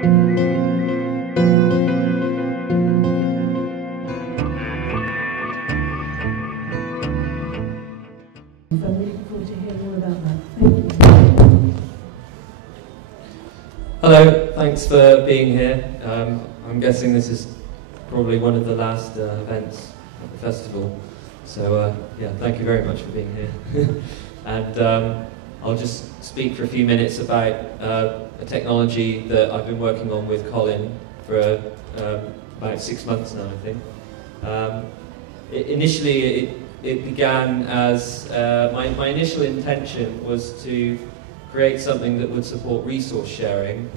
Hello, thanks for being here. I'm guessing this is probably one of the last events at the festival. So yeah, thank you very much for being here. And I'll just speak for a few minutes about a technology that I've been working on with Colin for about 6 months now, I think. Initially, it began as my initial intention was to create something that would support resource sharing,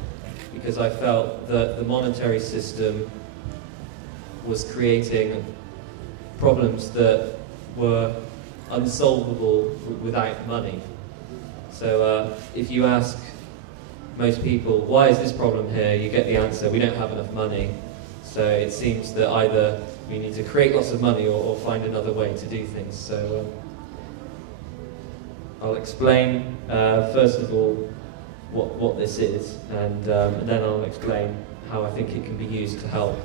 because I felt that the monetary system was creating problems that were unsolvable without money. So if you ask most people, why is this problem here, you get the answer, we don't have enough money. So it seems that either we need to create lots of money or find another way to do things. So I'll explain, first of all, what this is, and then I'll explain how I think it can be used to help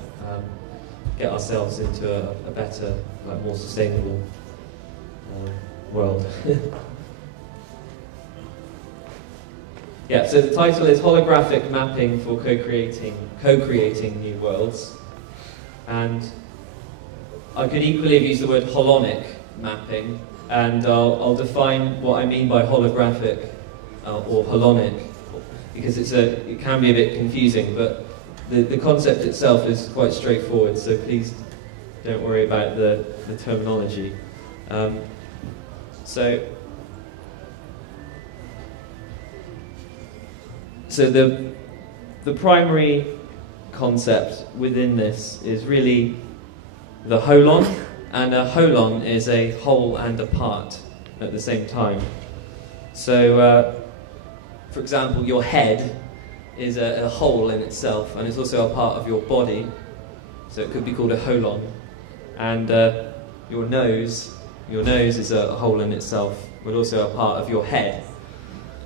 get ourselves into a better, more sustainable world. Yeah, so the title is Holographic Mapping for Co-creating New Worlds. And I could equally have used the word holonic mapping, and I'll define what I mean by holographic or holonic, because it can be a bit confusing, but the concept itself is quite straightforward, so please don't worry about the terminology. So the primary concept within this is really the holon, and a holon is a whole and a part at the same time. So, for example, your head is a whole in itself, and it's also a part of your body, so it could be called a holon. And your nose is a whole in itself, but also a part of your head.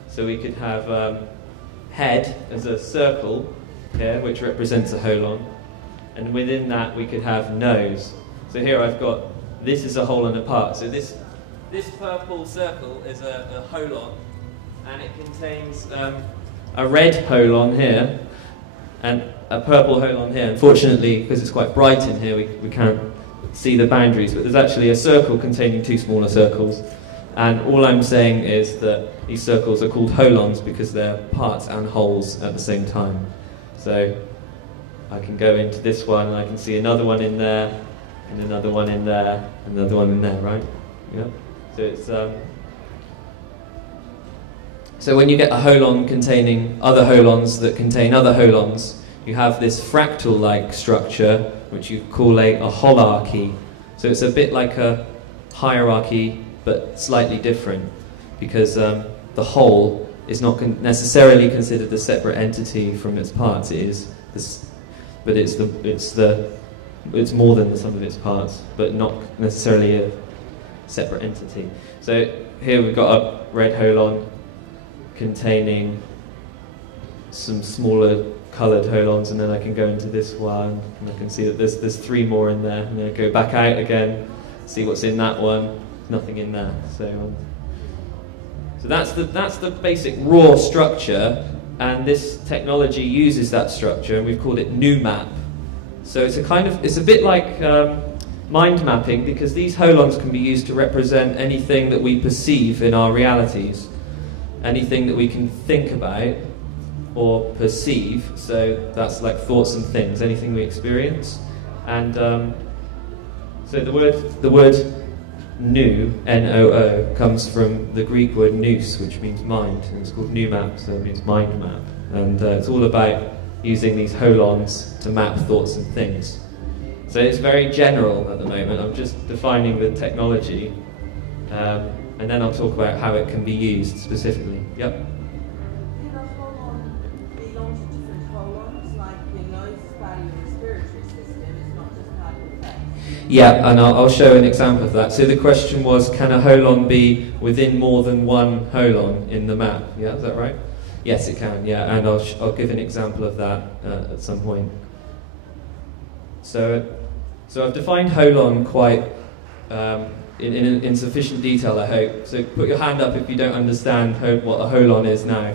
So we could have head as a circle here, which represents a holon, and within that we could have nose. So here I've got, this is a whole and a part. So this purple circle is a holon, and it contains a red holon here and a purple holon here. Unfortunately, because it's quite bright in here, we can't see the boundaries, but there's actually a circle containing two smaller circles. And all I'm saying is that these circles are called holons because they're parts and wholes at the same time. So I can go into this one and I can see another one in there, and another one in there, and another one in there, right? Yeah. So it's so when you get a holon containing other holons that contain other holons, you have this fractal-like structure, which you call a holarchy. So it's a bit like a hierarchy, but slightly different, because the whole is not necessarily considered a separate entity from its parts. It is this, but it's more than the sum of its parts, but not necessarily a separate entity. So here we've got a red holon containing some smaller coloured holons, and then I can go into this one, and I can see that there's three more in there, and then I go back out again, see what's in that one. There's nothing in there. So that's the basic raw structure, and this technology uses that structure, and we've called it new map. So it's a bit like mind mapping, because these holons can be used to represent anything that we perceive in our realities, anything that we can think about or perceive. So that's like thoughts and things, anything we experience. And so the word new, N-O-O, comes from the Greek word nous, which means mind, and it's called new map, so it means mind map. And it's all about using these holons to map thoughts and things. So it's very general at the moment. I'm just defining the technology, and then I'll talk about how it can be used specifically. Yep. Do the holons belong to different holons, like your nose is part of your respiratory system, it's not just part of your face? Yeah, and I'll show an example of that. So the question was, can a holon be within more than one holon in the map? Yeah, is that right? Yes, it can, yeah, and I'll give an example of that at some point. So I've defined holon quite in sufficient detail, I hope. So put your hand up if you don't understand what a holon is now.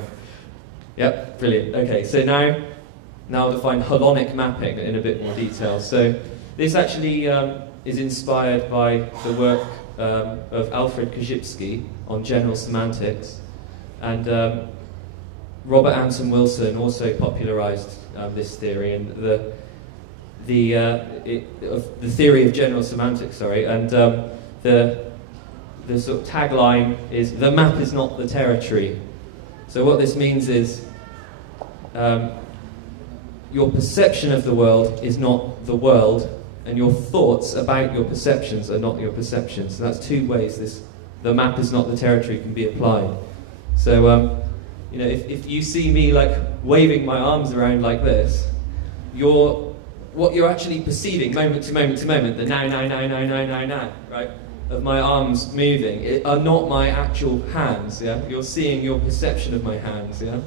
Yep, brilliant. Okay, so now I'll define holonic mapping in a bit more detail. So this actually is inspired by the work of Alfred Korzybski on general semantics, and Robert Anton Wilson also popularized this theory, and the theory of general semantics, and the sort of tagline is, the map is not the territory. So what this means is your perception of the world is not the world, and your thoughts about your perceptions are not your perceptions. So that's two ways the map is not the territory can be applied. So you know, if you see me like waving my arms around like this, what you're actually perceiving moment to moment to moment, the now, right, of my arms moving, are not my actual hands, yeah? You're seeing your perception of my hands, yeah?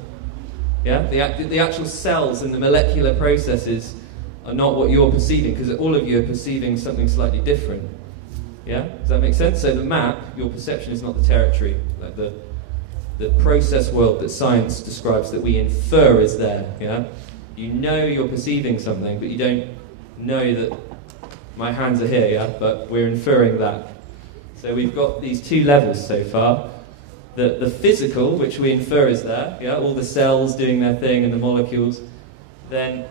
Yeah? The actual cells and the molecular processes are not what you're perceiving, because all of you are perceiving something slightly different. Yeah? Does that make sense? So the map, your perception is not the territory, like the process world that science describes that we infer is there, yeah? You know you're perceiving something, but you don't know that my hands are here, yeah? But we're inferring that. So we've got these two levels so far. The physical, which we infer is there, yeah? All the cells doing their thing and the molecules. Then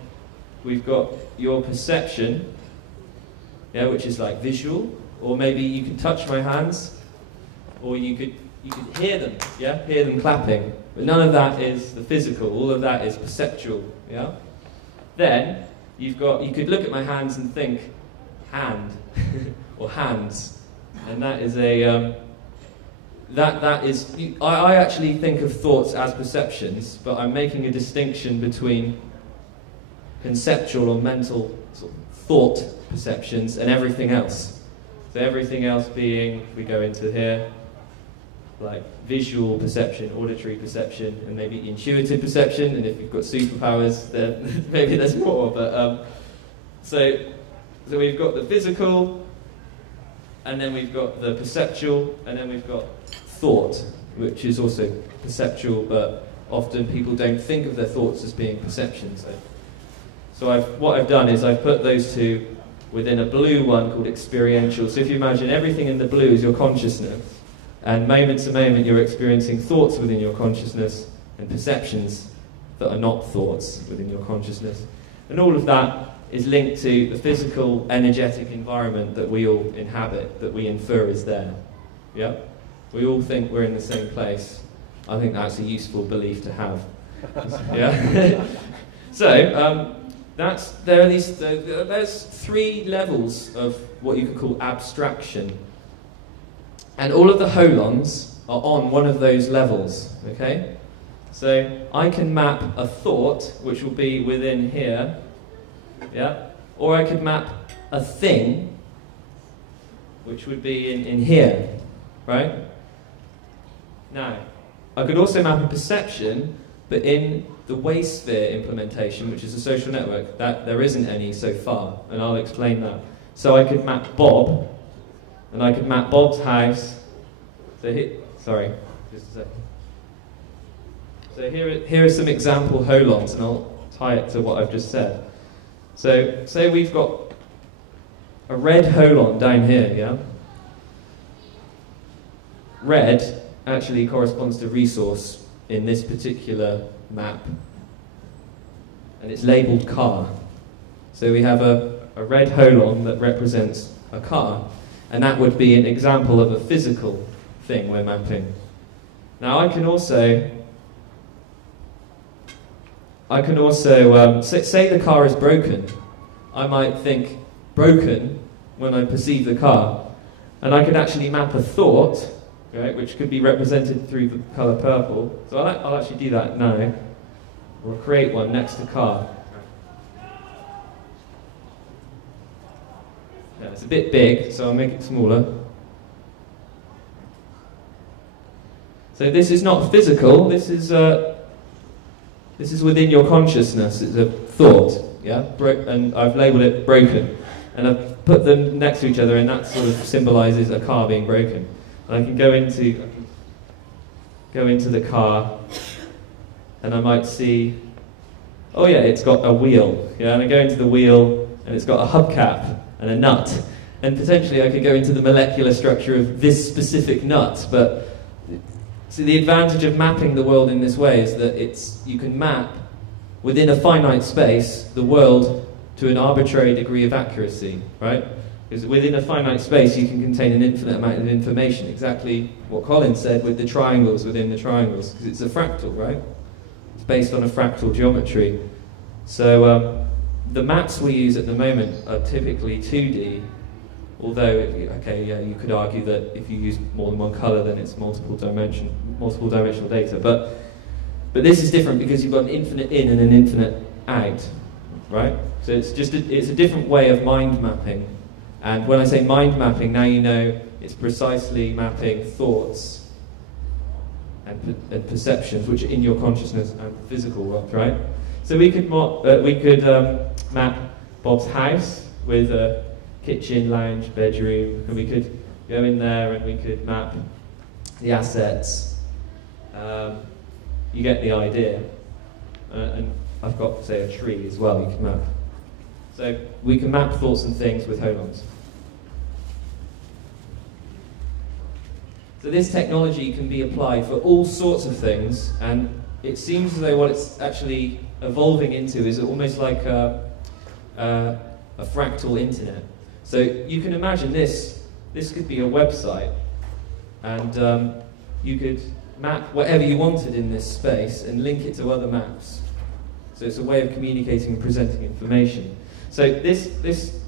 we've got your perception, yeah, which is like visual, or maybe you can touch my hands, or you could hear them, yeah, hear them clapping. But none of that is the physical. All of that is perceptual, yeah. Then you could look at my hands and think hand or hands, and that is a I actually think of thoughts as perceptions, but I'm making a distinction between conceptual or mental sort of thought perceptions and everything else. So everything else being, we go into here, like visual perception, auditory perception, and maybe intuitive perception, and if you've got superpowers, then maybe there's more. But so we've got the physical, and then we've got the perceptual, and then we've got thought, which is also perceptual, but often people don't think of their thoughts as being perceptions. So what I've done is I've put those two within a blue one called experiential. So if you imagine everything in the blue is your consciousness, and moment to moment you're experiencing thoughts within your consciousness and perceptions that are not thoughts within your consciousness. And all of that is linked to the physical, energetic environment that we all inhabit, that we infer is there. Yeah? We all think we're in the same place. I think that's a useful belief to have. Yeah? So, there's three levels of what you could call abstraction. And all of the holons are on one of those levels, okay? So I can map a thought, which will be within here, yeah? Or I could map a thing, which would be in here, right? Now, I could also map a perception, but in the Waysphere implementation, which is a social network, that there isn't any so far, and I'll explain that. So I could map Bob, and I could map Bob's house. So sorry, just a second. So here are some example holons, and I'll tie it to what I've just said. So say we've got a red holon down here, yeah? Red actually corresponds to resource in this particular map, and it's labelled car. So we have a red holon that represents a car, and that would be an example of a physical thing we're mapping. Now I can also say the car is broken. I might think broken when I perceive the car, and I could actually map a thought, right, which could be represented through the colour purple. So I'll actually do that now. We'll create one next to car. Yeah, it's a bit big, so I'll make it smaller. So this is not physical, this is This is within your consciousness. It's a thought, yeah? And I've labelled it broken. And I've put them next to each other, and that sort of symbolises a car being broken. And I can go into the car, and I might see, oh yeah, it's got a wheel. Yeah, and I go into the wheel, and it's got a hubcap and a nut. And potentially I could go into the molecular structure of this specific nut, but so the advantage of mapping the world in this way is that you can map within a finite space the world to an arbitrary degree of accuracy, right? Because within a finite space you can contain an infinite amount of information, exactly what Colin said with the triangles within the triangles, because it's a fractal, right? It's based on a fractal geometry. So the maps we use at the moment are typically 2D, although, okay, yeah, you could argue that if you use more than one colour, then it's multiple dimensional data. But this is different because you've got an infinite in and an infinite out, right? So it's a different way of mind mapping. And when I say mind mapping, now you know it's precisely mapping thoughts and perceptions, which are in your consciousness and physical world, right? So we could map Bob's house with a kitchen, lounge, bedroom, and we could go in there and we could map the assets. You get the idea. And I've got, say, a tree as well you can map. So we can map thoughts and things with holons. So this technology can be applied for all sorts of things, and it seems as though what it's actually evolving into is almost like a fractal internet. So you can imagine this could be a website, and you could map whatever you wanted in this space and link it to other maps. So it's a way of communicating and presenting information. So this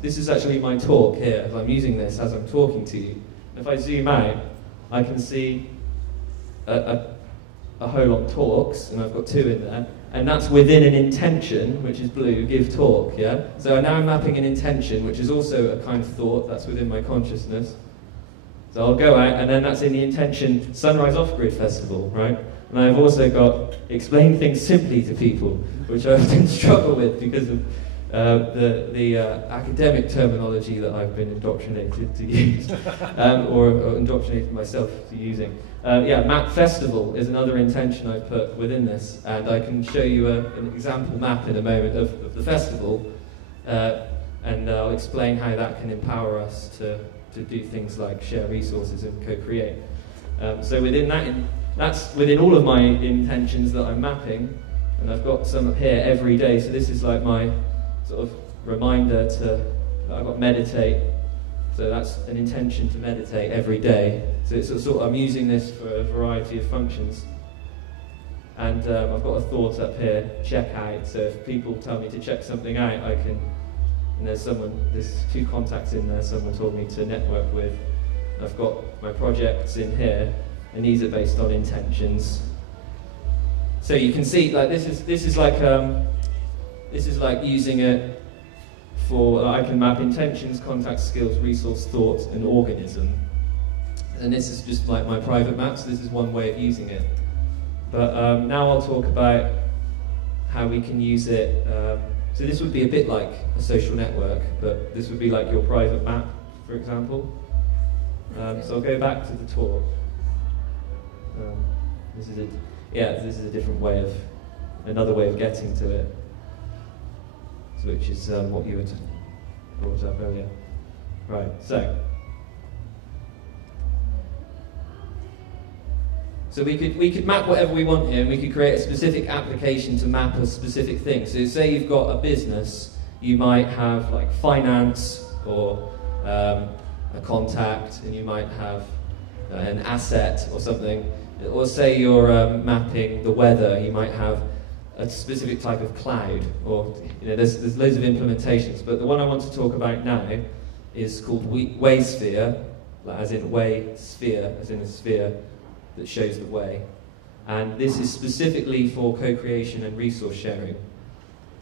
is actually my talk here, as I'm using this as I'm talking to you. If I zoom out, I can see a holon talks, and I've got 2 in there, and that's within an intention, which is blue, give talk, yeah? So now I'm mapping an intention, which is also a kind of thought, that's within my consciousness. So I'll go out, and then that's in the intention Sunrise Off-Grid Festival, right? And I've also got explain things simply to people, which I often struggle with because of the academic terminology that I've been indoctrinated to use, or indoctrinated myself to using. Yeah, Map Festival is another intention I put within this, and I can show you an example map in a moment of the festival, and I'll explain how that can empower us to do things like share resources and co-create. So within that, that's within all of my intentions that I'm mapping, and I've got some up here every day, so this is like my sort of reminder that I've got meditate. So that's an intention to meditate every day. So it's sort of, I'm using this for a variety of functions. And I've got a thought up here, check out. So if people tell me to check something out, I can, and there's 2 contacts in there someone told me to network with. I've got my projects in here, and these are based on intentions. So you can see, like, this is like using it for, I can map intentions, contacts, skills, resource, thoughts, and organism. And this is just like my private map, so this is one way of using it. But now I'll talk about how we can use it. So this would be a bit like a social network, but this would be like your private map, for example. So I'll go back to the talk. This is a different way of, another way of getting to it, which is what you had brought up earlier. Right, so we could map whatever we want here, and we could create a specific application to map a specific thing. So say you've got a business, you might have like finance or a contact, and you might have an asset or something. Or say you're mapping the weather, you might have a specific type of cloud, or there's loads of implementations. But the one I want to talk about now is called Waysphere, as in way sphere, as in a sphere that shows the way. And this is specifically for co-creation and resource sharing.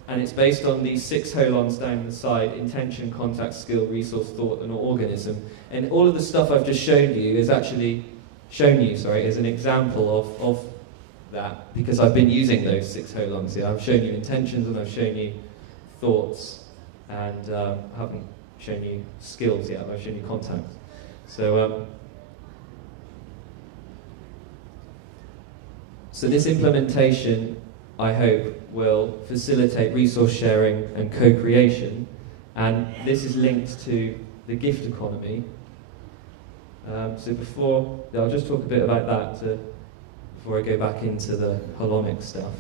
And it's based on these 6 holons down the side: intention, contact, skill, resource, thought, and organism. And all of the stuff I've just shown you is actually is an example that because I've been using those 6 holons. Yeah, I've shown you intentions and I've shown you thoughts, and haven't shown you skills yet. I've shown you contact. So this implementation, I hope, will facilitate resource sharing and co-creation, and this is linked to the gift economy. So I'll just talk a bit about that before I go back into the holonic stuff.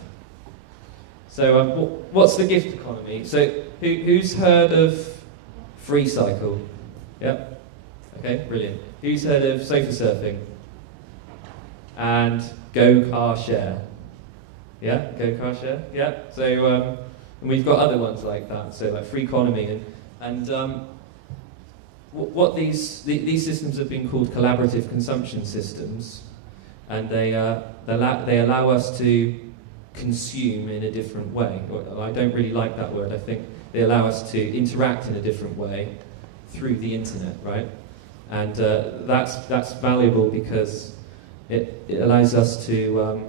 So what's the gift economy? So who's heard of free cycle? Yep. Okay, brilliant. Who's heard of sofa surfing? And go car share? Yeah, go car share? Yeah. So and we've got other ones like that. So like free economy and what these systems have been called collaborative consumption systems, and they allow us to consume in a different way. I don't really like that word. I think they allow us to interact in a different way through the internet, right? And that's valuable because it allows us to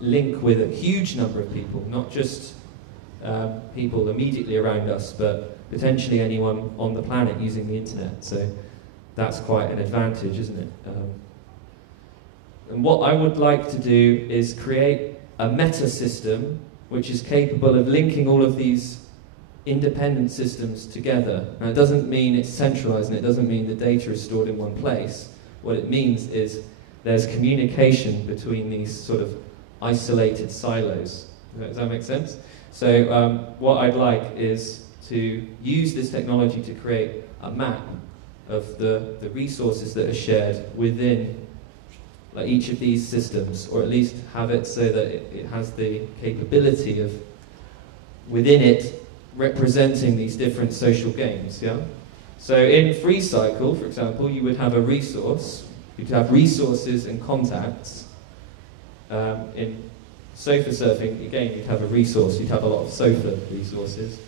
link with a huge number of people, not just people immediately around us, but potentially anyone on the planet using the internet. So that's quite an advantage, isn't it? And what I would like to do is create a meta system which is capable of linking all of these independent systems together. Now, it doesn't mean it's centralized, and it doesn't mean the data is stored in one place. What it means is there's communication between these sort of isolated silos. Does that make sense? So what I'd like is to use this technology to create a map of the resources that are shared within like each of these systems, or at least have it so that it has the capability of, within it, representing these different social games. Yeah. So in free cycle, for example, you would have a resource. You'd have resources and contacts. In sofa surfing, again, you'd have a resource. You'd have a lot of sofa resources.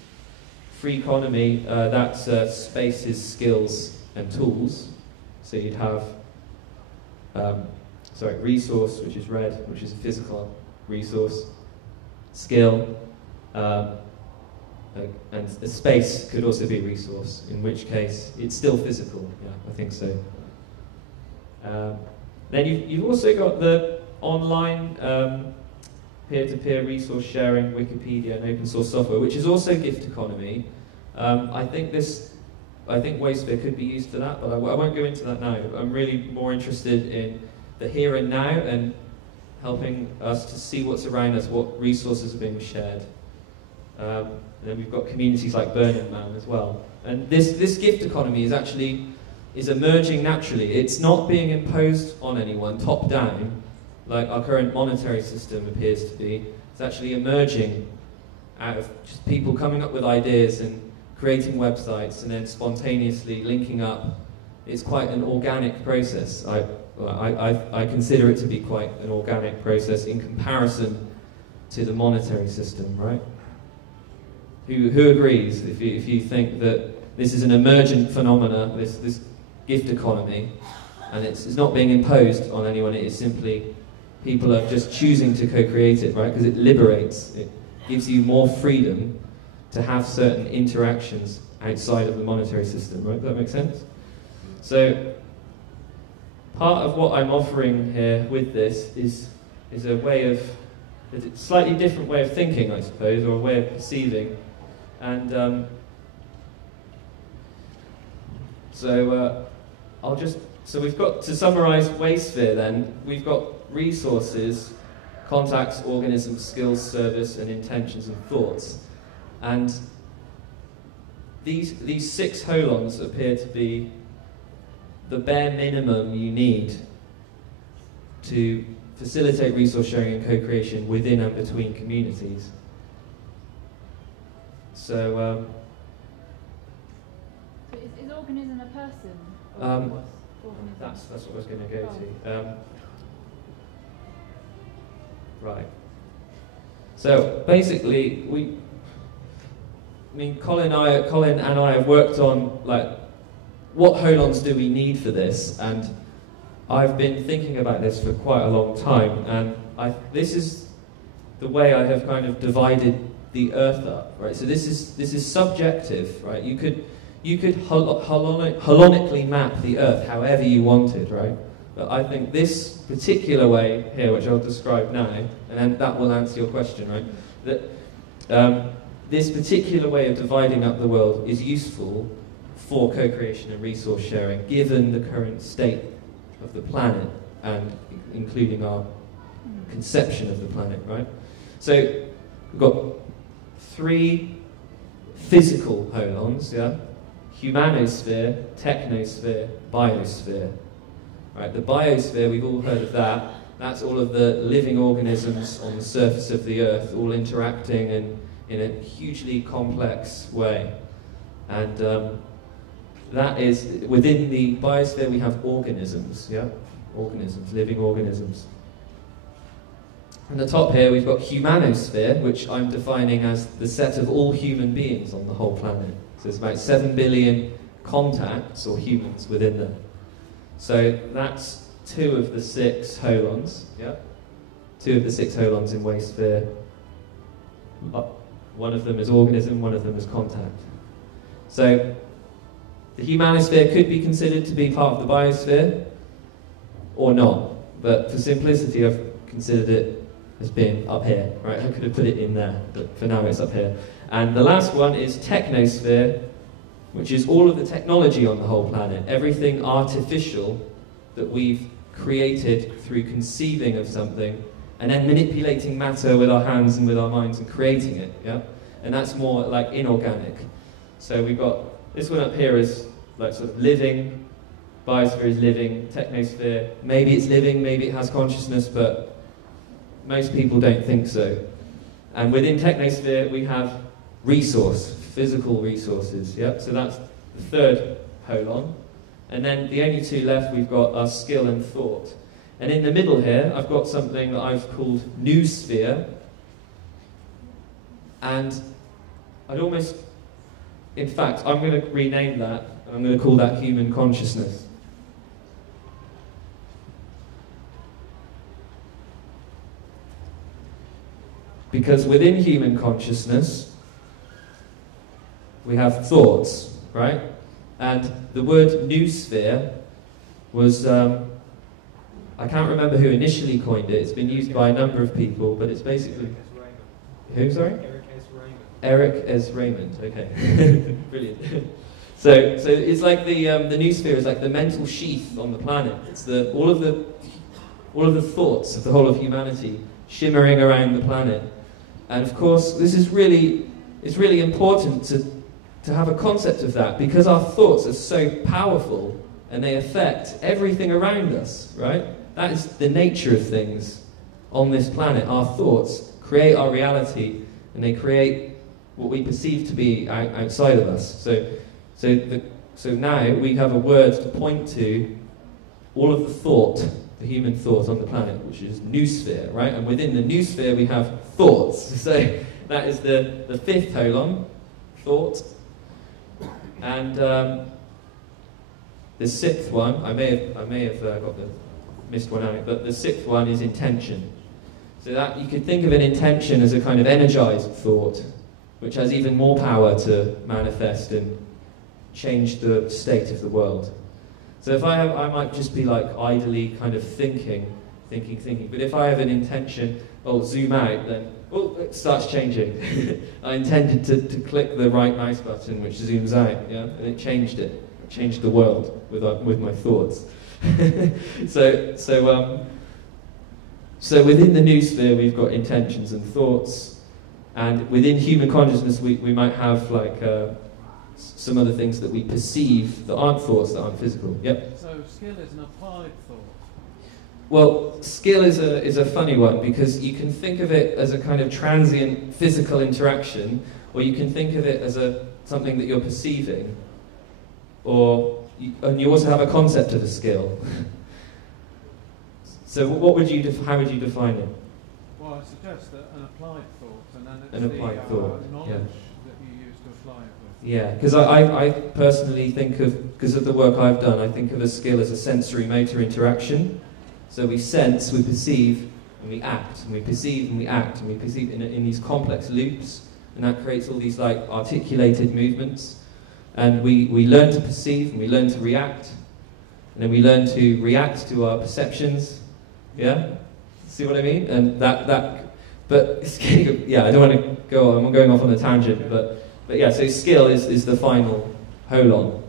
Free economy, that's spaces, skills, and tools. So you'd have resource, which is red, which is a physical resource. Skill, and a space could also be a resource, in which case it's still physical. Yeah, I think so. Then you've also got the online peer-to-peer resource sharing, Wikipedia, and open source software, which is also gift economy. I think Waysphere could be used for that, but I won't go into that now. I'm really more interested in the here and now and helping us to see what's around us, what resources are being shared. And then we've got communities like Burning Man as well. And this gift economy is emerging naturally. It's not being imposed on anyone, top down, like our current monetary system appears to be. It's actually emerging out of just people coming up with ideas and creating websites and then spontaneously linking up. It's quite an organic process. I consider it to be quite an organic process in comparison to the monetary system, right? Who agrees if you think that this is an emergent phenomena, this gift economy, and it's not being imposed on anyone, it is simply people are just choosing to co-create it, right? Because it liberates, it gives you more freedom to have certain interactions outside of the monetary system, right? Does that make sense? So part of what I'm offering here with this is a slightly different way of thinking, I suppose, or a way of perceiving. And so we've got, to summarize Waysphere then, we've got resources, contacts, organisms, skills, service, and intentions and thoughts. And these 6 holons appear to be the bare minimum you need to facilitate resource sharing and co-creation within and between communities. So, is organism a person? That's what I was going to go to. Right. So basically, Colin and I have worked on like what holons do we need for this, and I've been thinking about this for quite a long time, and this is the way I have kind of divided the Earth up, right? So this is subjective, right? You could holonically map the Earth however you wanted, right? But I think this particular way here, which I'll describe now, and then that will answer your question, right? That this particular way of dividing up the world is useful for co-creation and resource sharing, given the current state of the planet, and including our conception of the planet, right? So we've got 3 physical holons, yeah? Humanosphere, technosphere, biosphere. Right, the biosphere, we've all heard of that. That's all of the living organisms on the surface of the Earth, all interacting in a hugely complex way. And that is, within the biosphere we have organisms, yeah? Organisms, living organisms. On the top here we've got humanosphere, which I'm defining as the set of all human beings on the whole planet. So there's about 7 billion contacts, or humans, within there. So that's 2 of the 6 holons, yeah? 2 of the 6 holons in Waysphere. One of them is organism, one of them is contact. So the humanosphere could be considered to be part of the biosphere, or not. But for simplicity, I've considered it as being up here, right? I could have put it in there, but for now it's up here. And the last one is technosphere, which is all of the technology on the whole planet, everything artificial that we've created through conceiving of something and then manipulating matter with our hands and with our minds and creating it, yeah? And that's more like inorganic. So we've got this one up here is like sort of living, biosphere is living, technosphere, maybe it's living, maybe it has consciousness, but most people don't think so. And within technosphere we have resource, physical resources, yeah? So that's the 3rd holon. And then the only 2 left we've got are skill and thought. And in the middle here I've got something that I've called noosphere. And I'd almost, in fact, I'm going to rename that, and I'm going to call that human consciousness. Because within human consciousness, we have thoughts, right? And the word noosphere was, I can't remember who initially coined it. It's been used by a number of people, but it's basically... Who, sorry? Eric S. Raymond, okay. Brilliant. So it's like the noosphere is like the mental sheath on the planet. It's all of the thoughts of the whole of humanity shimmering around the planet. And of course, it's really important to have a concept of that, because our thoughts are so powerful and they affect everything around us, right? That is the nature of things on this planet. Our thoughts create our reality, and they create what we perceive to be outside of us. So now we have a word to point to all of the thought, the human thought on the planet, which is noosphere, right? And within the noosphere we have thoughts. So that is the 5th holon, thought. And the 6th one, I may have missed one out, but the 6th one is intention. So that you could think of an intention as a kind of energized thought, which has even more power to manifest and change the state of the world. So if I might just be like idly kind of thinking. But if I have an intention, zoom out, then it starts changing. I intended to click the right mouse button, which zooms out, yeah, and it changed it. It changed the world with my thoughts. So within the noosphere we've got intentions and thoughts, and within human consciousness we might have like some other things that we perceive that aren't thoughts, that aren't physical. Yep. So skill is an applied thought. Well, skill is a funny one, because you can think of it as a kind of transient physical interaction, or you can think of it as something that you're perceiving, and you also have a concept of a skill. So how would you define it? Well, I suggest that an applied thought, and then it's an applied thought, knowledge yeah, that you use to apply it with. Yeah, because I personally think of, because of the work I've done, I think of a skill as a sensory motor interaction. So we sense, we perceive, and we act, and we perceive, and we act, and we perceive in these complex loops, and that creates all these like articulated movements. And we learn to perceive, and we learn to react, and then we learn to react to our perceptions. Yeah, see what I mean? And but yeah, I don't want to go on. I'm going off on a tangent, but yeah. So skill is the final holon.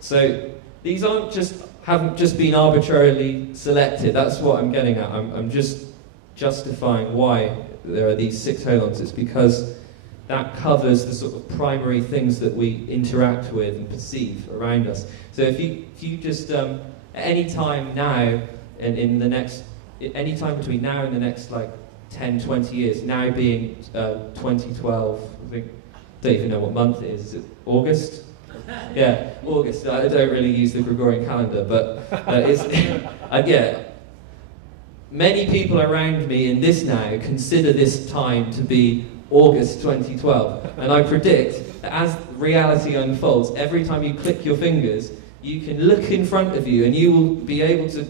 So these haven't just been arbitrarily selected. That's what I'm getting at. I'm just justifying why there are these 6 holons. It's because that covers the sort of primary things that we interact with and perceive around us. So if you just at any time now and in the next, any time between now and the next like 10, 20 years, now being 2012, I think, don't even know what month it is. Is it August? Yeah, August. I don't really use the Gregorian calendar, but it's yeah. Many people around me in this now consider this time to be August 2012, and I predict that as reality unfolds, every time you click your fingers, you can look in front of you and you will be able to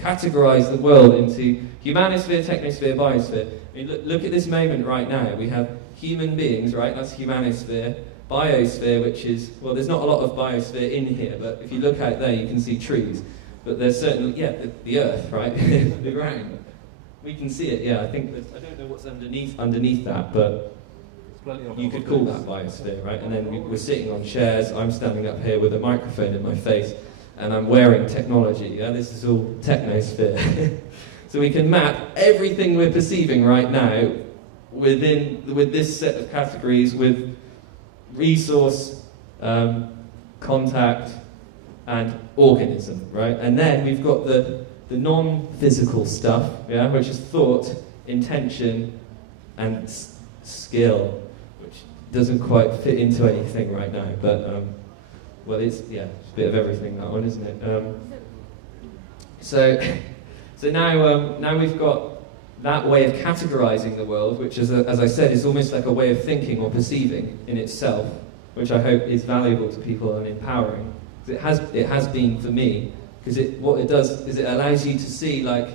categorize the world into humanosphere, technosphere, biosphere. I mean, look at this moment right now. We have human beings, right? That's humanosphere. Biosphere, which is, well, there's not a lot of biosphere in here, but if you look out there, you can see trees. But there's certainly, yeah, the earth, right? The ground. We can see it, yeah. I think I don't know what's underneath that, but you could call that biosphere, right? And then we're sitting on chairs. I'm standing up here with a microphone in my face, and I'm wearing technology. Yeah, this is all technosphere. So we can map everything we're perceiving right now with this set of categories with resource, contact, and organism, right? And then we've got the non-physical stuff, yeah, which is thought, intention, and skill, which doesn't quite fit into anything right now, but well, it's a bit of everything, that one, isn't it? So now we've got that way of categorizing the world, which, as I said, is almost like a way of thinking or perceiving in itself, which I hope is valuable to people and empowering. It has been for me, because what it does is it allows you to see, like,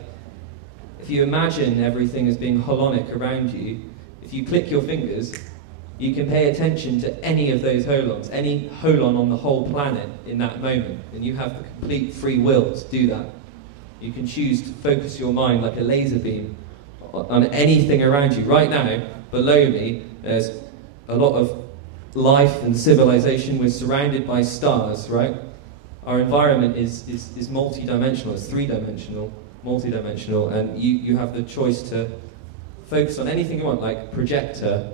if you imagine everything as being holonic around you, if you click your fingers, you can pay attention to any of those holons, any holon on the whole planet in that moment, and you have the complete free will to do that. You can choose to focus your mind like a laser beam on anything around you. Right now, below me, there's a lot of life and civilization. We're surrounded by stars, right? Our environment is multi-dimensional, it's three-dimensional, multi-dimensional, and you have the choice to focus on anything you want, like projector.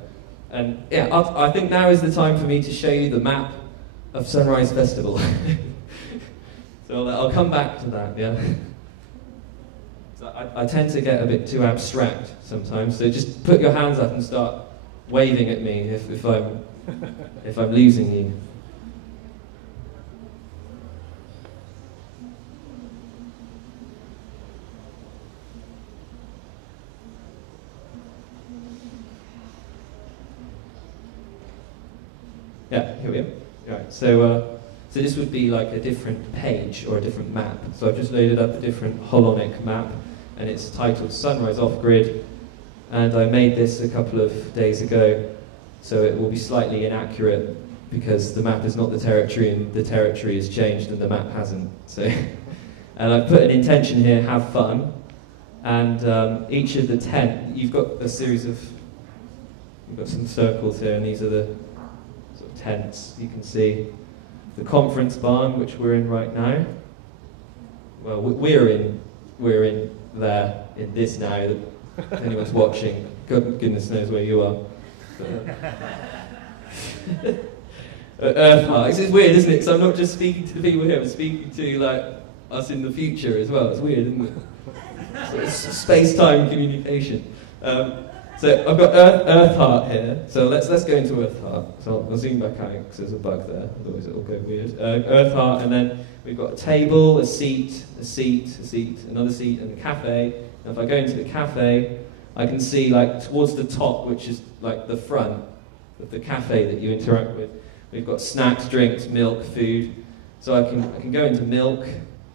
And yeah, I think now is the time for me to show you the map of Sunrise Festival. So I'll come back to that, yeah. I tend to get a bit too abstract sometimes, so just put your hands up and start waving at me if I'm losing you. Yeah, here we are. Right, so this would be like a different page or a different map. So I've just loaded up a different holonic map, and it's titled Sunrise Off-Grid, and I made this a couple of days ago, so it will be slightly inaccurate because the map is not the territory, and the territory has changed and the map hasn't. So, and I've put an intention here: have fun. And each of the 10, you've got a series of, we've got some circles here, and these are the sort of tents you can see. The conference barn, which we're in right now. Well, we're in there, in this now. If anyone's watching, goodness knows where you are. Earth Heart. It's weird, isn't it? Because I'm not just speaking to the people here, I'm speaking to like us in the future as well. It's weird, isn't it? So it's space-time communication. So I've got Earth Heart here. So let's go into Earth Heart. So I'll zoom back out because there's a bug there. Otherwise it'll go weird. Earth Heart, and then we've got a table, a seat, another seat, and a cafe. And if I go into the cafe, I can see like towards the top, which is like the front of the cafe that you interact with. We've got snacks, drinks, milk, food. So I can go into milk,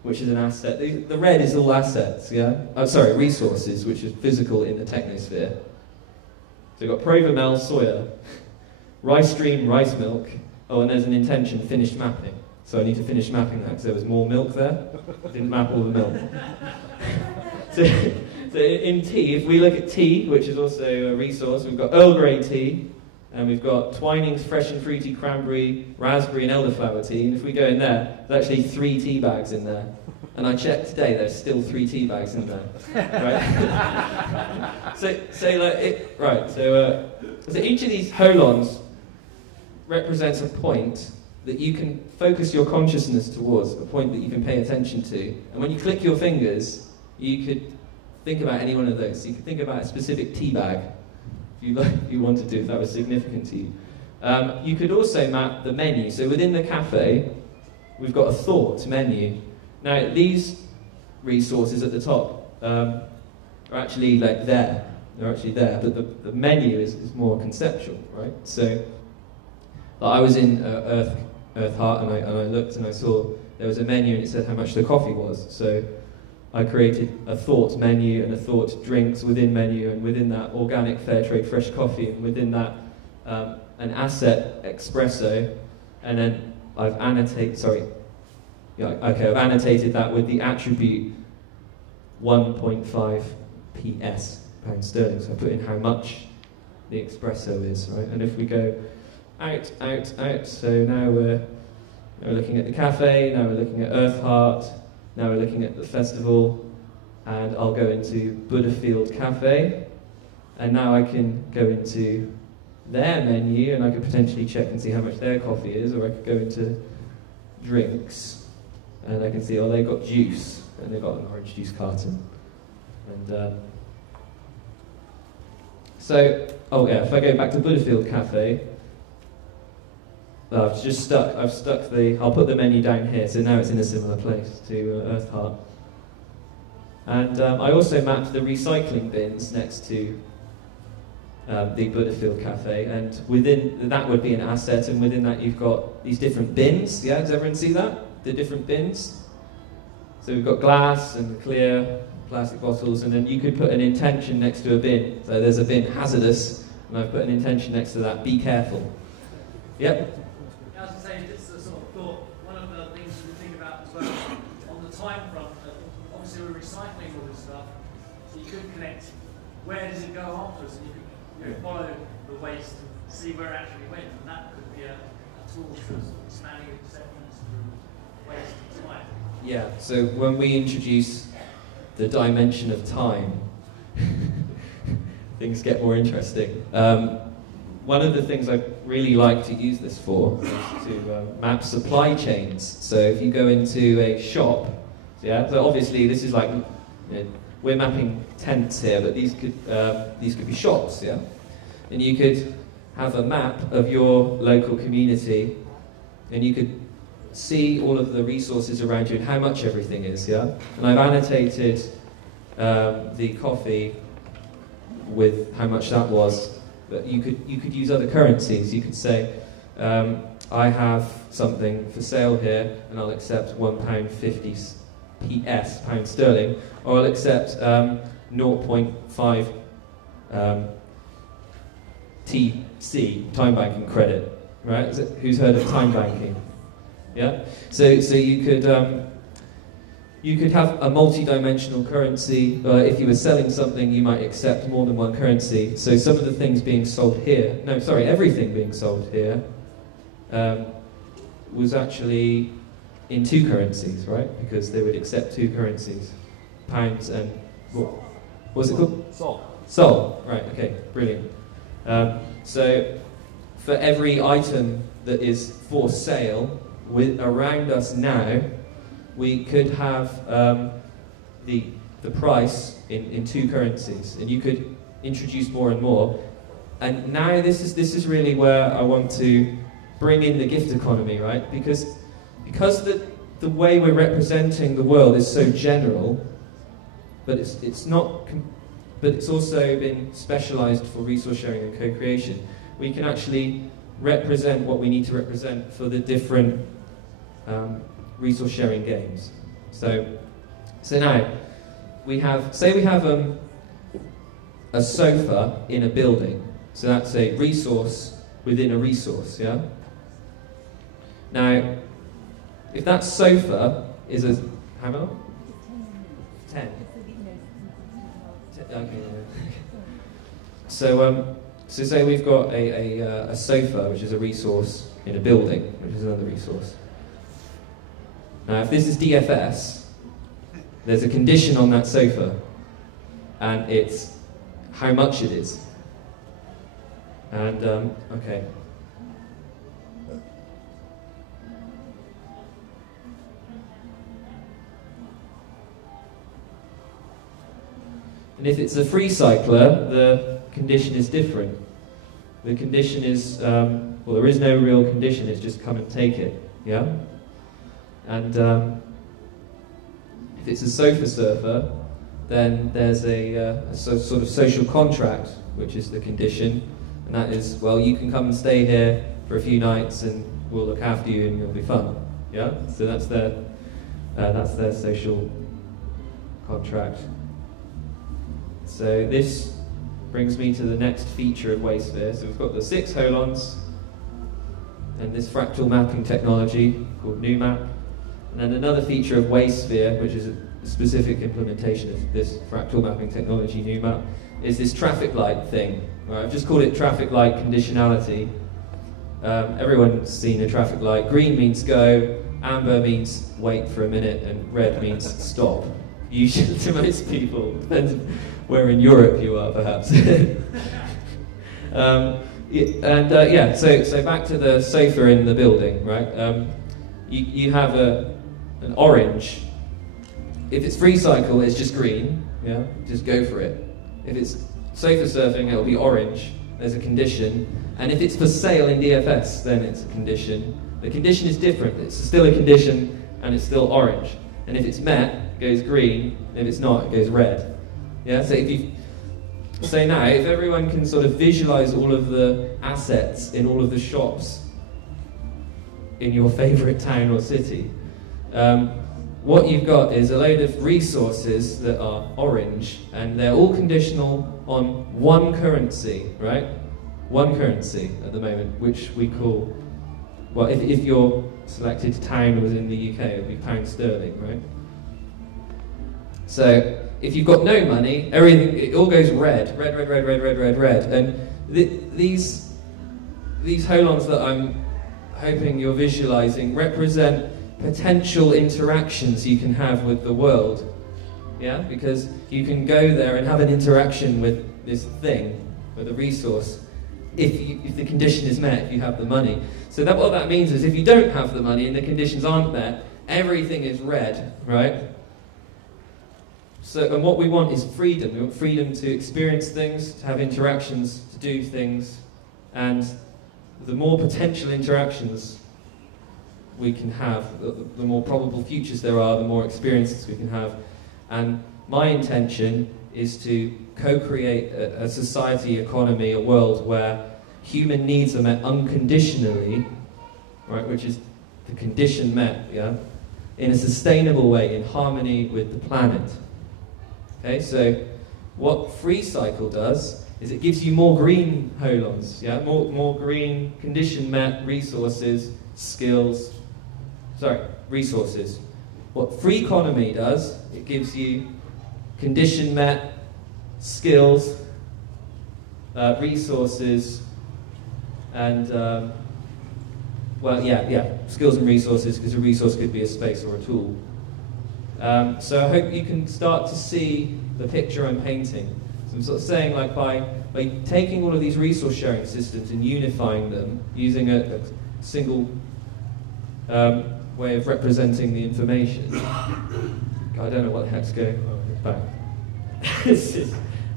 which is an asset. The red is all assets, yeah? I'm sorry, resources, which is physical in the technosphere. So we've got Provamel, soya, rice stream, rice milk. Oh, and there's an intention, finished mapping. So I need to finish mapping that because there was more milk there. I didn't map all the milk. So in tea, if we look at tea, which is also a resource, we've got Earl Grey tea, and we've got Twinings, fresh and fruity cranberry, raspberry and elderflower tea. And if we go in there, there's actually 3 tea bags in there. And I checked today, there's still 3 tea bags in there. Right? So each of these holons represents a point that you can focus your consciousness towards, a point that you can pay attention to. And when you click your fingers, you could think about any one of those. You could think about a specific tea bag, if you wanted to, if that was significant to you. You could also map the menu. So within the cafe, we've got a thought menu. Now, these resources at the top are actually like there. They're actually there, but the menu is more conceptual, right? So I was in Earth Heart, and I looked and I saw there was a menu and it said how much the coffee was. So I created a thought menu and a thought drinks within menu, and within that organic fair trade fresh coffee, and within that an asset espresso, and then I've annotated that with the attribute 1.5 PS pound sterling. So I put in how much the espresso is, right? And if we go out, so now we're looking at the cafe, now we're looking at Earth Heart, now we're looking at the festival, and I'll go into Buddhafield Cafe, and now I can go into their menu, and I could potentially check and see how much their coffee is, or I could go into drinks, and I can see, oh, they've got juice, and they've got an orange juice carton. And if I go back to Buddhafield Cafe, I've stuck I'll put the menu down here, so now it's in a similar place to Earth Heart. And I also mapped the recycling bins next to the Buddhafield Cafe, and within that would be an asset, and within that you've got these different bins. Yeah, does everyone see that? The different bins? So we've got glass and clear plastic bottles, and then you could put an intention next to a bin. So there's a bin, hazardous, and I've put an intention next to that, be careful. Yep. I was going to say, this is a sort of thought, one of the things we think about as well, on the time front, obviously we're recycling all this stuff, so you could connect, where does it go afterwards, and you could follow the waste and see where it actually went, and that could be a tool for expanding acceptance through waste and time. Yeah, so when we introduce the dimension of time, things get more interesting. One of the things I really like to use this for is to map supply chains. So if you go into a shop, yeah, so obviously this is like, we're mapping tents here, but these could be shops, yeah? And you could have a map of your local community, and you could see all of the resources around you and how much everything is, yeah? And I've annotated the coffee with how much that was. But you could use other currencies. You could say, I have something for sale here, and I'll accept £1.50 PS, pound sterling, or I'll accept 0.5 TC, time banking credit, right? Who's heard of time banking? Yeah. So you could have a multi-dimensional currency. If you were selling something, you might accept more than one currency. So some of the things being sold here, everything being sold here was actually in 2 currencies, right? Because they would accept 2 currencies, pounds and what was it called? Sol. Right. Okay. Brilliant. So for every item that is for sale around us now, we could have the price in 2 currencies, and you could introduce more and more. And now this is really where I want to bring in the gift economy, right? Because the way we're representing the world is so general, but it's not. But it's also been specialized for resource sharing and co-creation. We can actually represent what we need to represent for the different resource sharing games. So now we have, say we have a sofa in a building. So that's a resource within a resource, yeah? Now, if that sofa is a, how many? 10. Okay. So say we've got a sofa, which is a resource in a building, which is another resource. Now, if this is DFS, there's a condition on that sofa, and it's how much it is. And, okay. And if it's a free cycler, the condition is different. The condition is, well, there is no real condition, it's just come and take it, yeah? And if it's a sofa surfer, then there's a sort of social contract, which is the condition, and that is, well, you can come and stay here for a few nights and we'll look after you and it'll be fun, yeah? So that's their social contract. So this brings me to the next feature of Waysphere. So we've got the 6 holons and this fractal mapping technology called NewMap. And then another feature of Waysphere, which is a specific implementation of this fractal mapping technology, NewMap, is this traffic light thing. Right, I've just called it traffic light conditionality. Everyone's seen a traffic light. Green means go, amber means wait for a minute, and red means stop. Usually to most people, depends where in Europe you are, perhaps. So back to the sofa in the building, right? You have an orange. If it's free cycle, it's just green, yeah? Just go for it. If it's sofa surfing, it'll be orange. There's a condition. And if it's for sale in DFS, then it's a condition. The condition is different. It's still a condition, and it's still orange. And if it's met, it goes green. If it's not, it goes red. Yeah, so now, if everyone can sort of visualize all of the assets in all of the shops in your favorite town or city, what you've got is a load of resources that are orange, and they're all conditional on one currency, right? One currency at the moment, which we call, well, if your selected town was in the UK, it would be pound sterling, right? So if you've got no money, everything, it all goes red. And these holons that I'm hoping you're visualizing represent potential interactions you can have with the world. Yeah? Because you can go there and have an interaction with this thing, with a resource, if the condition is met, if you have the money. So what that means is if you don't have the money and the conditions aren't met, everything is red, right? So, and what we want is freedom. We want freedom to experience things, to have interactions, to do things, and the more potential interactions we can have, the more probable futures there are, the more experiences we can have. And my intention is to co-create a society, economy, a world where human needs are met unconditionally, right, which is the condition met, yeah, in a sustainable way, in harmony with the planet. Okay, so what free cycle does is it gives you more green holons, yeah, more green condition met resources, skills, resources. What free economy does, it gives you condition met skills, resources, and skills and resources, because a resource could be a space or a tool. So I hope you can start to see the picture I'm painting. So I'm sort of saying, like, by taking all of these resource sharing systems and unifying them, using a single way of representing the information. I don't know what the heck's going on. It's back.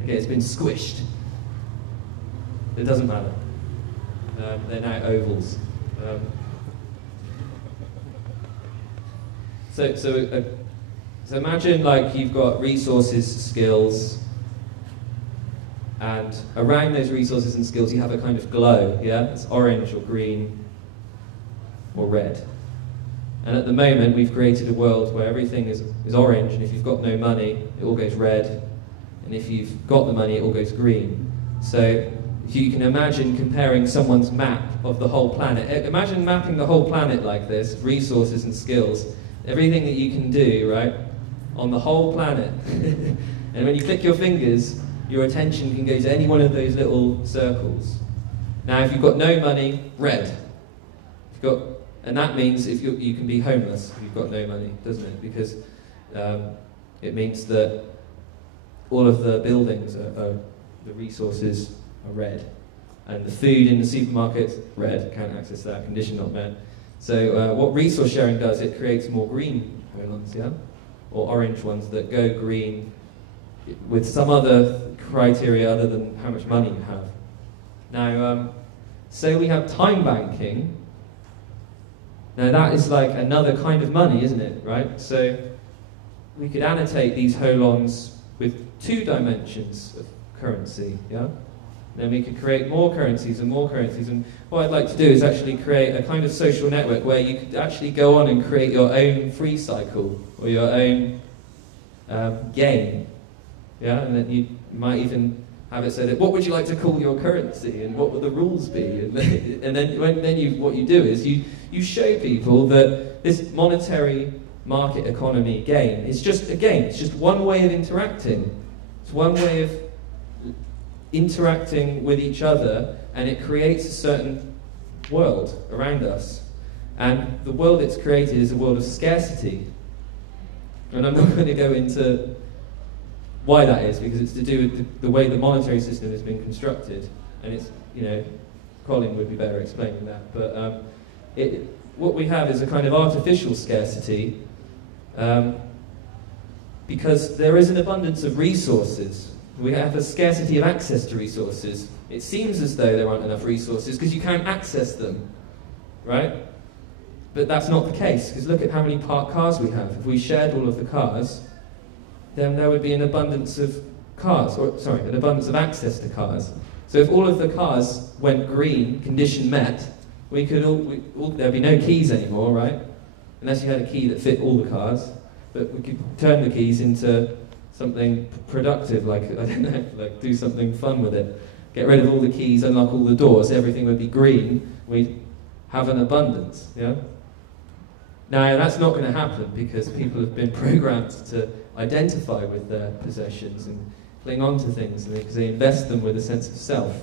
Okay, it's been squished. It doesn't matter. They're now ovals. So imagine, like, you've got resources, skills, and around those resources and skills you have a kind of glow, yeah? It's orange or green or red. And at the moment, we've created a world where everything is orange, and if you've got no money, it all goes red. And if you've got the money, it all goes green. So if you can imagine comparing someone's map of the whole planet, imagine mapping the whole planet like this, resources and skills, everything that you can do, right, on the whole planet. And when you click your fingers, your attention can go to any one of those little circles. Now, if you've got no money, red. If you've got, and that means if you can be homeless if you've got no money, doesn't it? Because it means that all of the buildings, the resources are red. And the food in the supermarkets, red, can't access that, condition not met. So what resource sharing does, it creates more green holons, yeah? Or orange ones that go green with some other criteria other than how much money you have. Now, so we have time banking. Now that is like another kind of money, isn't it, right? So we could annotate these holons with 2 dimensions of currency, yeah? Then we could create more currencies, and what I'd like to do is actually create a kind of social network where you could actually go on and create your own free cycle, or your own game, yeah? And then you might even have it so that, what would you like to call your currency, and what would the rules be? And then what you do is you show people that this monetary market economy game is just a game. It's just one way of interacting. It's one way of interacting with each other, and it creates a certain world around us. And the world it's created is a world of scarcity. And I'm not going to go into why that is, because it's to do with the way the monetary system has been constructed, and it's, you know, Colin would be better explaining that. But what we have is a kind of artificial scarcity, because there is an abundance of resources. We have a scarcity of access to resources. It seems as though there aren't enough resources because you can't access them, right? But that's not the case, because look at how many parked cars we have. If we shared all of the cars, then there would be an abundance of cars, an abundance of access to cars. So if all of the cars went green, condition met, there'd be no keys anymore, right? Unless you had a key that fit all the cars. But we could turn the keys into something productive, like, I don't know, like do something fun with it. Get rid of all the keys, unlock all the doors, everything would be green. We'd have an abundance, yeah? Now, that's not going to happen because people have been programmed to identify with their possessions and cling on to things because they invest them with a sense of self.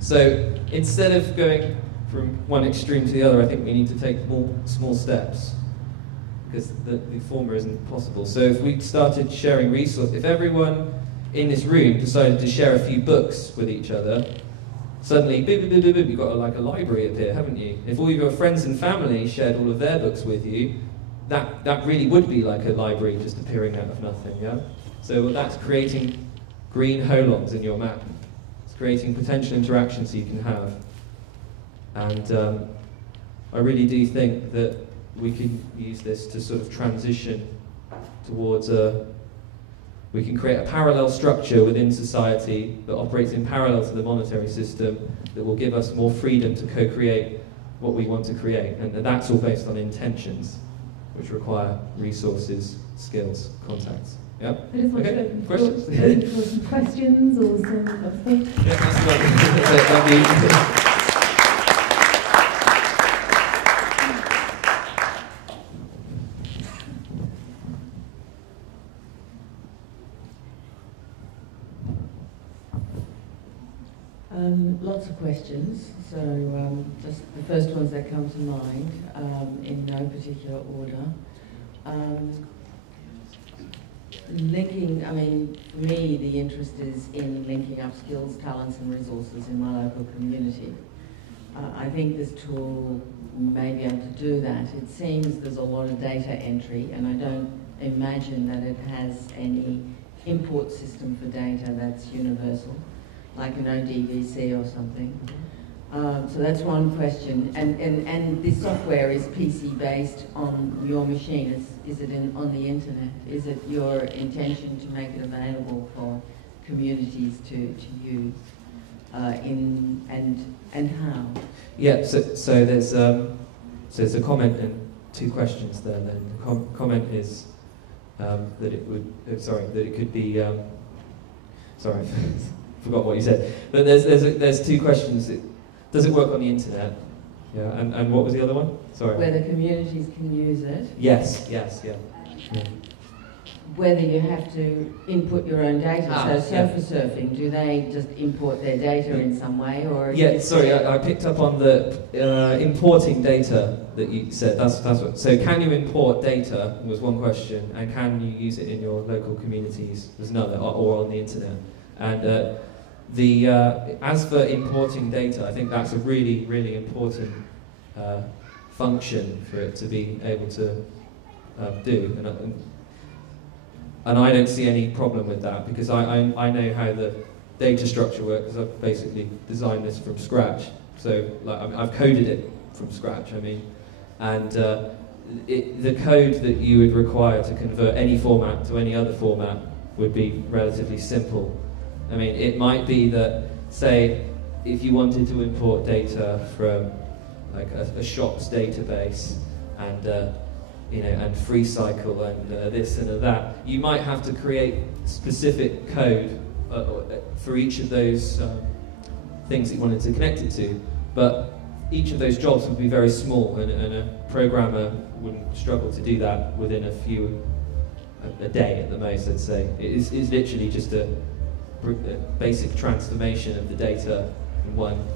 So instead of going from one extreme to the other, I think we need to take small steps, because the former isn't possible. So if we started sharing resources, if everyone in this room decided to share a few books with each other, suddenly, boop, boop, boop, boop, boop, you've got like a library up here, haven't you? If all of your friends and family shared all of their books with you, that really would be like a library just appearing out of nothing, yeah? So that's creating green holons in your map. It's creating potential interactions you can have. And I really do think that we can use this to sort of transition towards we can create a parallel structure within society that operates in parallel to the monetary system that will give us more freedom to co-create what we want to create. And that's all based on intentions, which require resources, skills, contacts. Yeah? I just want okay. to Questions? For some questions or some thoughts. Yeah, that's good. Lots of questions, so just the first ones that come to mind, in no particular order. Linking, I mean, for me, the interest is in linking up skills, talents and resources in my local community. I think this tool may be able to do that. It seems there's a lot of data entry, and I don't imagine that it has any import system for data that's universal, like an ODVC or something. So that's one question. And this software is PC based on your machine. Is it on the internet? Is it your intention to make it available for communities to use? And how? Yeah, so there's so there's a comment and two questions there. Then the comment is that it would, that it could be. Sorry, forgot what you said. But there's two questions. Does it work on the internet? Yeah, and what was the other one? Sorry. Whether communities can use it. Yes, yeah. Whether you have to input your own data. So surfer surfing, do they just import their data in some way, or? Yeah, sorry, I picked up on the importing data that you said. That's what. So can you import data was one question, and can you use it in your local communities? There's another, or on the internet. And as for importing data, I think that's a really, really important function for it to be able to do. And I don't see any problem with that, because I know how the data structure works, because I've basically designed this from scratch. So like, I've coded it from scratch, I mean. And the code that you would require to convert any format to any other format would be relatively simple. I mean, it might be that, say, if you wanted to import data from like a shops database, and and free cycle and this and that, you might have to create specific code for each of those things that you wanted to connect it to. But each of those jobs would be very small, and a programmer wouldn't struggle to do that within a day at the most, I'd say. It's literally just a basic transformation of the data from one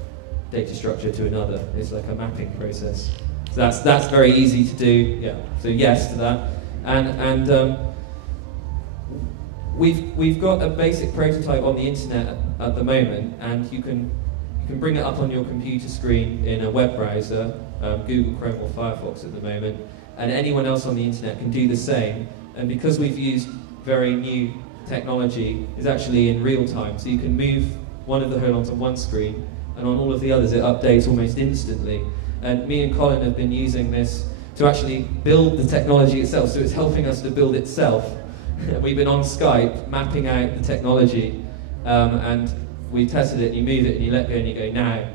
data structure to another. It's like a mapping process. So that's very easy to do. Yeah. So yes to that, and we've got a basic prototype on the internet at the moment, and you can bring it up on your computer screen in a web browser, Google Chrome or Firefox at the moment, and anyone else on the internet can do the same. And because we've used very new technology, it's actually in real time, so you can move one of the holons on one screen, and on all of the others it updates almost instantly. And me and Colin have been using this to actually build the technology itself, so it's helping us to build itself. We've been on Skype mapping out the technology, and we tested it, and you move it and you let go and you go now,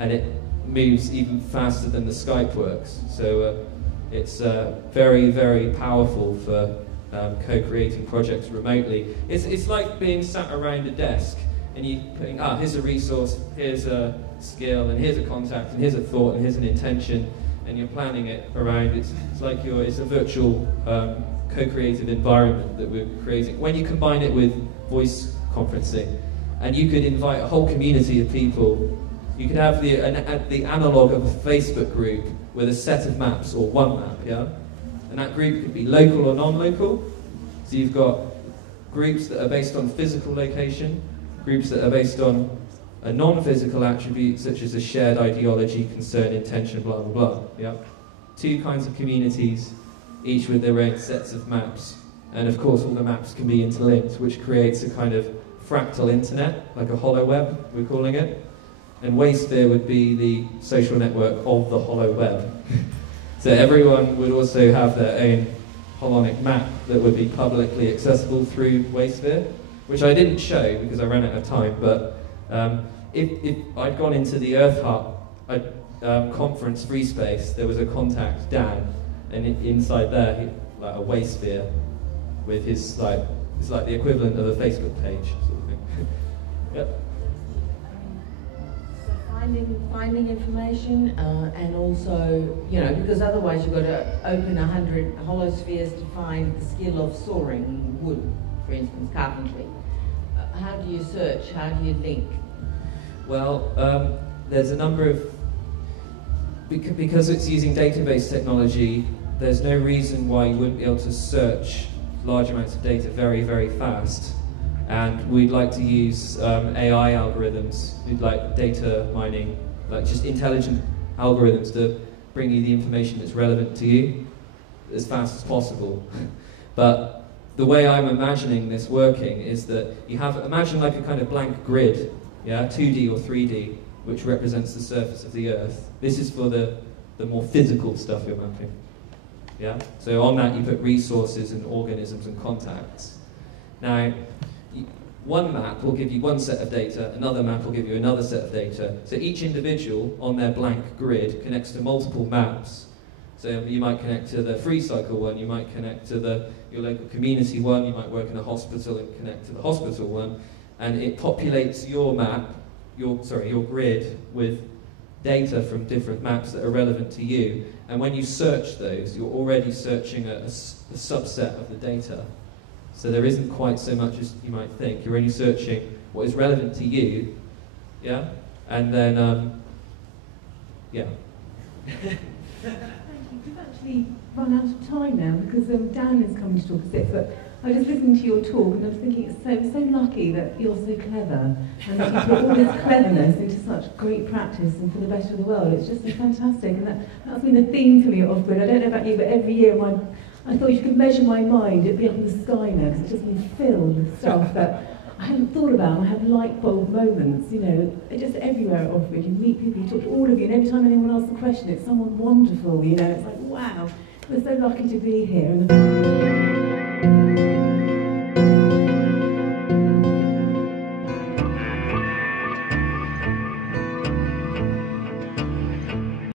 and it moves even faster than the Skype works. So it's very, very powerful for co-creating projects remotely. It's like being sat around a desk and you putting, here's a resource, here's a skill, and here's a contact, and here's a thought, and here's an intention, and you're planning it around. It's like it's a virtual co-creative environment that we're creating. When you combine it with voice conferencing, and you could invite a whole community of people, you could have the analog of a Facebook group with a set of maps, or one map, yeah? And that group could be local or non-local. So you've got groups that are based on physical location, groups that are based on a non-physical attribute such as a shared ideology, concern, intention, blah, blah, blah. Yeah? Two kinds of communities, each with their own sets of maps. And of course all the maps can be interlinked, which creates a kind of fractal internet, like a hollow web, we're calling it. And Waysphere would be the social network of the hollow web. So everyone would also have their own holonic map that would be publicly accessible through Waysphere, which I didn't show because I ran out of time, but if I'd gone into the Earth Hut conference free space, there was a contact, Dan, and inside there, like a Waysphere with his, it's like the equivalent of a Facebook page, sort of thing. Yep. Finding information, and also, because otherwise you've got to open 100 holospheres to find the skill of sawing wood, for instance, carpentry. How do you search? How do you link? Well, there's a number of... Because it's using database technology, there's no reason why you wouldn't be able to search large amounts of data very, very fast. And we'd like to use AI algorithms, we'd like data mining, like just intelligent algorithms to bring you the information that's relevant to you as fast as possible. But the way I'm imagining this working is that you imagine like a kind of blank grid, yeah, 2D or 3D, which represents the surface of the Earth. This is for the more physical stuff you're mapping. Yeah? So on that you put resources and organisms and contacts. Now, one map will give you one set of data, another map will give you another set of data. So each individual on their blank grid connects to multiple maps, So you might connect to the free cycle one, you might connect to your local community one, you might work in a hospital and connect to the hospital one, and it populates your map, your grid, with data from different maps that are relevant to you. And when you search those, you're already searching a subset of the data. So there isn't quite so much as you might think. You're only searching what is relevant to you, yeah? And then, yeah. We've actually run out of time now because Dan is coming to talk a bit, but I was just listening to your talk and I was thinking it's so lucky that you're so clever and that you put all this cleverness into such great practice and for the better of the world. It's just fantastic, and that's been the theme for me at Off-Grid. I don't know about you, but every year I thought if you could measure my mind, it'd be up in the sky now because it's just been filled with stuff that I hadn't thought about. I had light bulb moments, you know, just everywhere at Off-Grid. You meet people, you talk to all of you, and every time anyone asks a question, it's someone wonderful, you know. It's like, wow, we're so lucky to be here.